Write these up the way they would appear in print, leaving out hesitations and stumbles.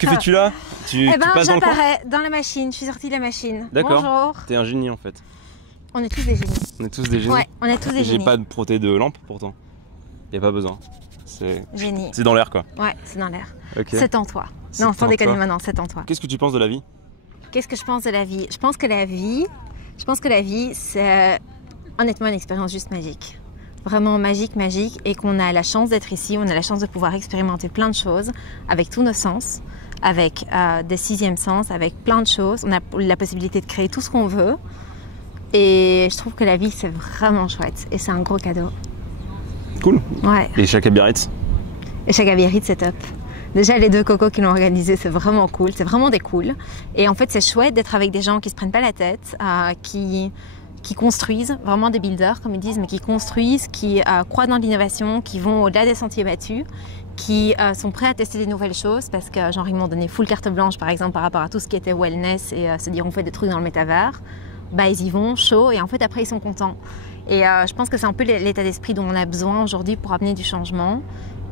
que fais-tu là? Tu passes dans le coin? J'apparais dans la machine, je suis sortie de la machine. D'accord. Bonjour. T'es un génie en fait. On est tous des génies. On est tous des génies. Ouais, on est tous des J'ai génies. pas de proté de lampe pourtant. Y a pas besoin. Génie. C'est dans l'air quoi. Ouais, c'est dans l'air. Ok. C'est en toi. C'est Non, en sans déconner toi. maintenant, c'est en toi. Qu'est-ce que tu penses de la vie? Qu'est-ce que je pense de la vie? Je pense que la vie, c'est honnêtement une expérience juste magique. Vraiment magique, magique, et qu'on a la chance d'être ici, on a la chance de pouvoir expérimenter plein de choses avec tous nos sens, avec des sixièmes sens, avec plein de choses. On a la possibilité de créer tout ce qu'on veut. Et je trouve que la vie, c'est vraiment chouette. Et c'est un gros cadeau. Cool. Ouais. Et chaque Biarritz? Et chaque Biarritz, c'est top. Déjà, les deux cocos qui l'ont organisé, c'est vraiment cool. C'est vraiment des cools. Et en fait, c'est chouette d'être avec des gens qui se prennent pas la tête, qui construisent, vraiment des builders, comme ils disent, mais qui construisent, qui croient dans l'innovation, qui vont au-delà des sentiers battus, qui sont prêts à tester des nouvelles choses, parce que genre, ils m'ont donné full carte blanche, par exemple, par rapport à tout ce qui était wellness et se dire on fait des trucs dans le métavers. Bah, ils y vont, chaud, et en fait, après, ils sont contents. Et je pense que c'est un peu l'état d'esprit dont on a besoin aujourd'hui pour amener du changement.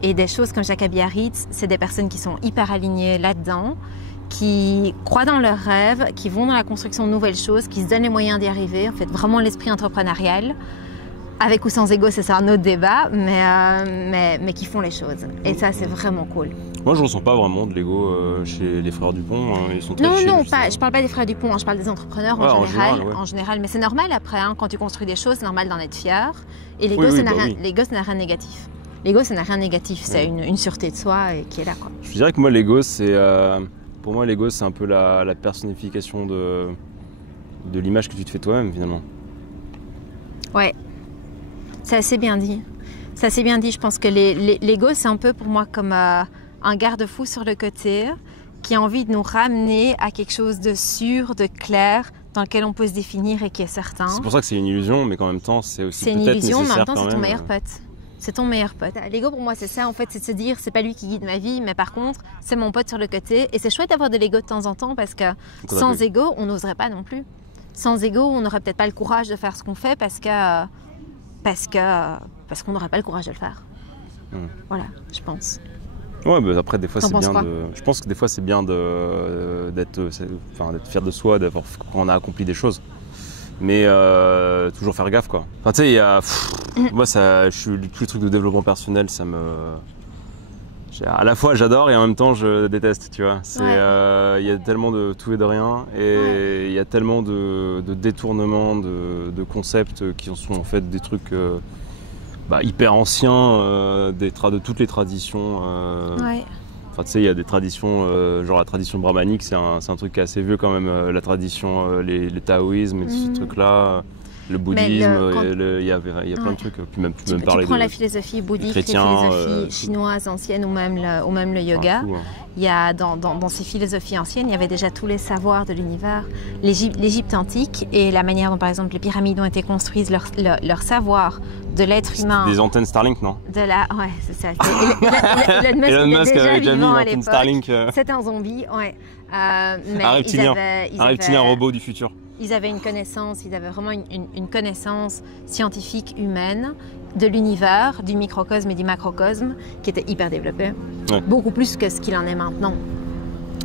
Et des choses comme Jacques Biarritz, c'est des personnes qui sont hyper alignées là-dedans, qui croient dans leurs rêves, qui vont dans la construction de nouvelles choses, qui se donnent les moyens d'y arriver. En fait, vraiment l'esprit entrepreneurial. Avec ou sans ego, c'est un autre débat, mais qui font les choses. Et ça, c'est vraiment cool. Moi, je ressens pas vraiment de l'ego chez les frères Dupont. Hein. Ils sont très chill, Non, pas, je parle pas des frères Dupont, hein, je parle des entrepreneurs ouais, en général. Mais c'est normal après, hein, quand tu construis des choses, c'est normal d'en être fier. Et l'ego, Oui, ça oui. n'a rien de négatif. L'ego, ça n'a rien de négatif, c'est une sûreté de soi qui est là, quoi. Je dirais que moi, l'ego, c'est pour moi, l'ego, c'est un peu la personnification de l'image que tu te fais toi-même, finalement. Ouais, c'est assez bien dit. C'est assez bien dit. Je pense que l'ego, c'est un peu pour moi comme un garde-fou sur le côté qui a envie de nous ramener à quelque chose de sûr, de clair, dans lequel on peut se définir et qui est certain. C'est pour ça que c'est une illusion, mais qu'en même temps, c'est aussi c'est une peut-être illusion, mais en nécessaire même temps, quand c'est ton même. meilleur pote. C'est ton meilleur pote. L'ego, pour moi, c'est ça, en fait, c'est de se dire, c'est pas lui qui guide ma vie, mais par contre, c'est mon pote sur le côté. Et c'est chouette d'avoir de l'ego de temps en temps, parce que sans ego, on n'oserait pas non plus. Sans ego, on n'aurait peut-être pas le courage de faire ce qu'on fait, parce qu'on n'aurait pas le courage de le faire. Voilà, je pense. Ouais, mais après, des fois, c'est bien quoi? Je pense que des fois, c'est bien d'être fier de soi, quand on a accompli des choses. Mais toujours faire gaffe, quoi. Enfin, tu sais, moi, tous les trucs de développement personnel, ça me... À la fois, j'adore et en même temps, je déteste, tu vois. Il y a tellement de tout et de rien, et il y a tellement de détournements, de concepts qui sont en fait des trucs hyper anciens, de toutes les traditions. Enfin, tu sais, il y a des traditions, genre la tradition brahmanique, c'est un truc qui est assez vieux quand même. La tradition, les taoïsmes et ce truc-là, le bouddhisme, il y a plein de trucs. Puis même, tu prends la philosophie bouddhique, les philosophies chinoises anciennes ou même le yoga. Tout, hein. Il y a, dans ces philosophies anciennes, il y avait déjà tous les savoirs de l'univers. L'Égypte antique et la manière dont, par exemple, les pyramides ont été construites, leur savoir de l'être humain. Des antennes Starlink, non? Ouais, c'est ça. Elon Musk avait déjà mis une à antenne Starlink. C'était un zombie, ouais. Mais un reptilien robot du futur. Ils avaient une connaissance, ils avaient vraiment une connaissance scientifique humaine de l'univers, du microcosme et du macrocosme qui était hyper développée. Ouais. Beaucoup plus que ce qu'il en est maintenant.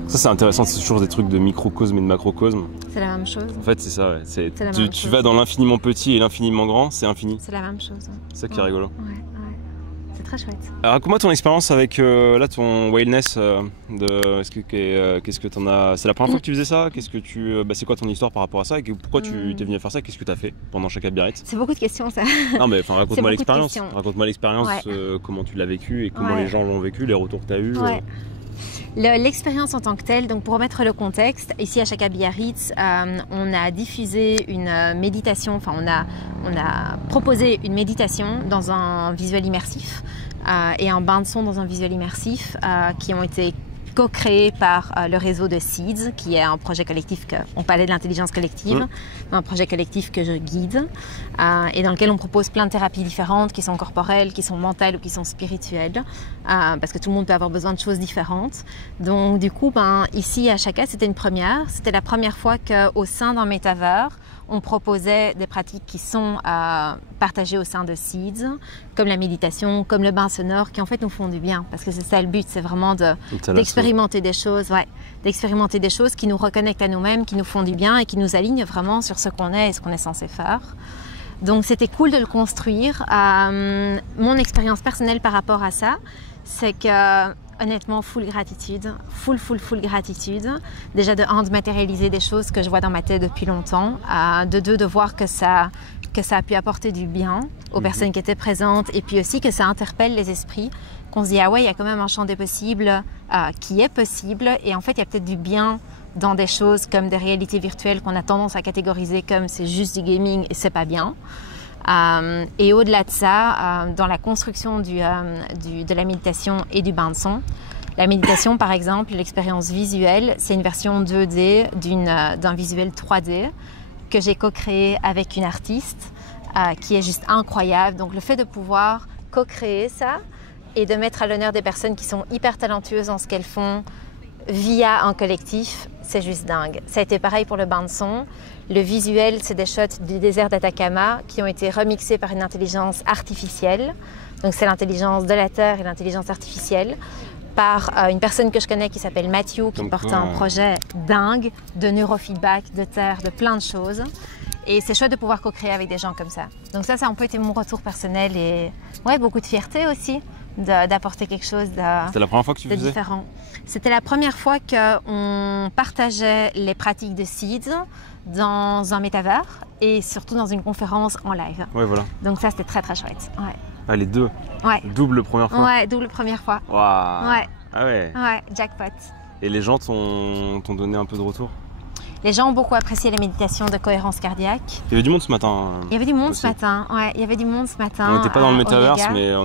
Ça, c'est intéressant, c'est toujours des trucs de microcosme et de macrocosme. C'est la même chose. En fait, c'est ça, ouais. Tu vas dans l'infiniment petit et l'infiniment grand, c'est infini. C'est la même chose. Ouais. C'est ça qui est rigolo. Ouais. C'est très chouette. Alors, raconte-moi ton expérience avec ton wellness. Qu'est-ce que t'en as... C'est la première fois que tu faisais ça? C'est quoi ton histoire par rapport à ça? Et pourquoi tu t'es venu à faire ça? Qu'est-ce que tu as fait pendant chaque Biarritz? C'est beaucoup de questions, ça. Non, mais raconte-moi l'expérience. Raconte-moi l'expérience, ouais. Comment tu l'as vécu et comment les gens l'ont vécu, les retours que tu as eus. Ouais. L'expérience en tant que telle, donc pour remettre le contexte, ici à Jacques Biarritz, on a diffusé une méditation, enfin on a proposé une méditation dans un visuel immersif et un bain de son dans un visuel immersif qui ont été co-créé par le réseau de Seeds, qui est un projet collectif, on parlait de l'intelligence collective, un projet collectif que je guide et dans lequel on propose plein de thérapies différentes qui sont corporelles, qui sont mentales ou qui sont spirituelles, parce que tout le monde peut avoir besoin de choses différentes. Donc du coup, ici à Chaka, c'était une première. C'était la première fois qu'au sein d'un métavers, on proposait des pratiques qui sont partagées au sein de Seeds, comme la méditation, comme le bain sonore, qui en fait nous font du bien, parce que c'est ça le but, c'est vraiment d'expérimenter des choses, d'expérimenter des choses qui nous reconnectent à nous-mêmes, qui nous font du bien et qui nous alignent vraiment sur ce qu'on est et ce qu'on est censé faire. Donc c'était cool de le construire. Mon expérience personnelle par rapport à ça, c'est que honnêtement, full gratitude, full gratitude. Déjà de matérialiser des choses que je vois dans ma tête depuis longtemps, de deux, de voir que ça a pu apporter du bien aux personnes qui étaient présentes et puis aussi que ça interpelle les esprits, qu'on se dit ah ouais, il y a quand même un champ des possibles qui est possible et en fait il y a peut-être du bien dans des choses comme des réalités virtuelles qu'on a tendance à catégoriser comme c'est juste du gaming et c'est pas bien. Et au-delà de ça, dans la construction de la méditation et du bain de son, la méditation par exemple, l'expérience visuelle, c'est une version 2D d'un visuel 3D que j'ai co-créé avec une artiste qui est juste incroyable. Donc le fait de pouvoir co-créer ça et de mettre à l'honneur des personnes qui sont hyper talentueuses dans ce qu'elles font via un collectif, c'est juste dingue. Ça a été pareil pour le bain de son. Le visuel, c'est des shots du désert d'Atacama qui ont été remixés par une intelligence artificielle. Donc c'est l'intelligence de la Terre et l'intelligence artificielle par une personne que je connais qui s'appelle Matthew, qui porte un projet dingue de neurofeedback, de terre, de plein de choses. Et c'est chouette de pouvoir co-créer avec des gens comme ça. Donc ça a un peu été mon retour personnel et ouais, beaucoup de fierté aussi d'apporter quelque chose de différent. C'était la première fois que tu faisais ? C'était la première fois qu'on partageait les pratiques de Seeds dans un métavers et surtout dans une conférence en live. Ouais, voilà. Donc ça, c'était très chouette. Ouais. Ah, les deux ? Ouais. Double première fois ? Ouais, double première fois. Waouh. Ouais. Ah ouais. Ouais, jackpot. Et les gens t'ont donné un peu de retour ? Les gens ont beaucoup apprécié la méditation de cohérence cardiaque. Il y avait du monde ce matin. Il y avait du monde aussi. ce matin, ouais. Il y avait du monde ce matin. On n'était pas dans le métaverse, Omega.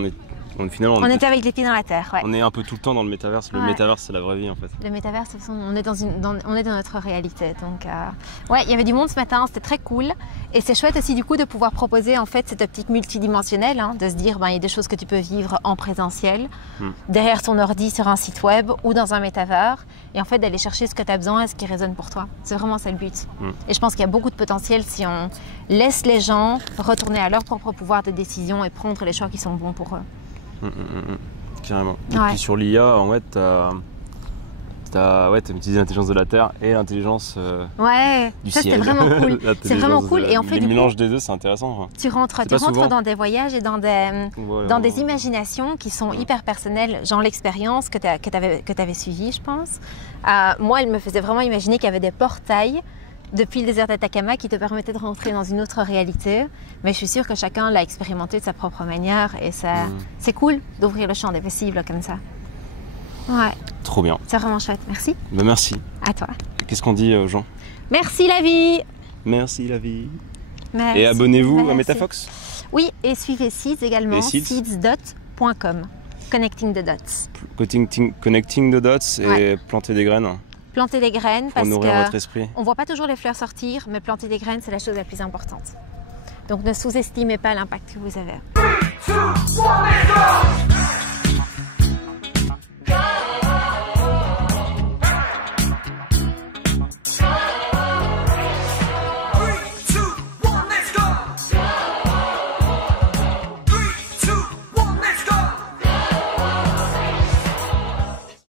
mais finalement, on était avec les pieds dans la terre, ouais. On est un peu tout le temps dans le métaverse. Le métaverse, c'est la vraie vie en fait. Le métaverse, on est dans notre réalité. Donc, ouais, il y avait du monde ce matin, c'était très cool. Et c'est chouette aussi du coup de pouvoir proposer en fait cette optique multidimensionnelle, de se dire, il y a des choses que tu peux vivre en présentiel, derrière ton ordi sur un site web ou dans un métavers, et en fait d'aller chercher ce que tu as besoin et ce qui résonne pour toi. C'est vraiment ça le but. Et je pense qu'il y a beaucoup de potentiel si on laisse les gens retourner à leur propre pouvoir de décision et prendre les choix qui sont bons pour eux. Carrément. Et puis sur l'IA, en fait, t'as utilisé l'intelligence de la Terre et l'intelligence du ça ciel. c'était vraiment cool. C'est vraiment cool. Et en fait, le mélange des deux, c'est intéressant. Tu rentres dans des voyages et dans des imaginations qui sont hyper personnelles, genre l'expérience que t'avais suivie, je pense. Moi, elle me faisait vraiment imaginer qu'il y avait des portails depuis le désert d'Atacama qui te permettait de rentrer dans une autre réalité. Mais je suis sûre que chacun l'a expérimenté de sa propre manière et c'est cool d'ouvrir le champ des possibles comme ça. Ouais. Trop bien. C'est vraiment chouette. Merci. Merci. À toi. Qu'est-ce qu'on dit aux gens ? Merci la vie. Merci la vie. Merci. Et abonnez-vous à MetaFox. Oui, et suivez Seeds également, seeds.com. Connecting the dots. Connecting the dots et planter des graines. Planter des graines parce nourrir votre esprit. On voit pas toujours les fleurs sortir, mais planter des graines, c'est la chose la plus importante. Donc ne sous-estimez pas l'impact que vous avez. 3, 2, 1, let's go!